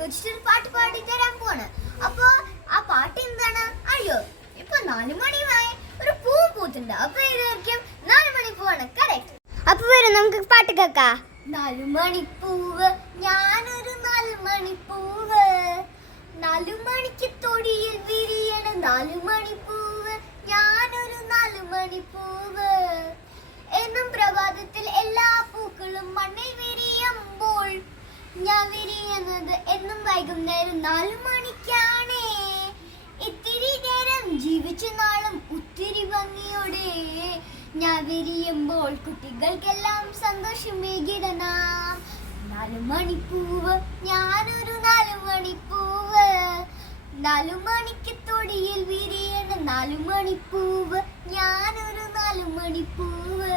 കുറിച്ചിട്ട് ഒരു പാട്ട് പാടി തരാൻ പോണ്. അപ്പൊ ആ പാട്ട് എന്താണ്? അയ്യോ, ഇപ്പൊ 4 മണിയായി, ഒരു പൂ പൂത്തുണ്ട്. അപ്പൊ ഇതായിരിക്കും 4 മണിപ്പൂവാണ്. കറക്റ്റ്. അപ്പൊ വരും, നമുക്ക് പാട്ട് കേൾക്കാം. 4 മണിപ്പൂവ്, ഞാനൊരു 4 മണിപ്പൂവ്, 4 മണിക്ക് തൊടിയിൽ വിരിയണ 4 മണിപ്പൂവ്, ഞാനൊരു 4 മണിപ്പൂവ്. എന്നും പ്രഭാതത്തിൽ എല്ലാ പൂക്കളും മണ്ണിൽ വിരിയുമ്പോൾ ഞാൻ വിരിയുന്നത് എന്നും വൈകുന്നേരം 4 മണിക്കാണേ. ഇത്തിരി നേരം ജീവിച്ച നാളും ഒത്തിരി ഭംഗിയോടെ ഞാൻ വിരിയുമ്പോൾ കുട്ടികൾക്കെല്ലാം സന്തോഷമേകിടണം. 4 മണിപ്പൂവ്, ഞാനൊരു 4 മണിപ്പൂവ്, 4 മണിക്ക് തൊടിയിൽ വിരിയണ 4 മണിപ്പൂവ്, ഞാനൊരു 4 മണിപ്പൂവ്.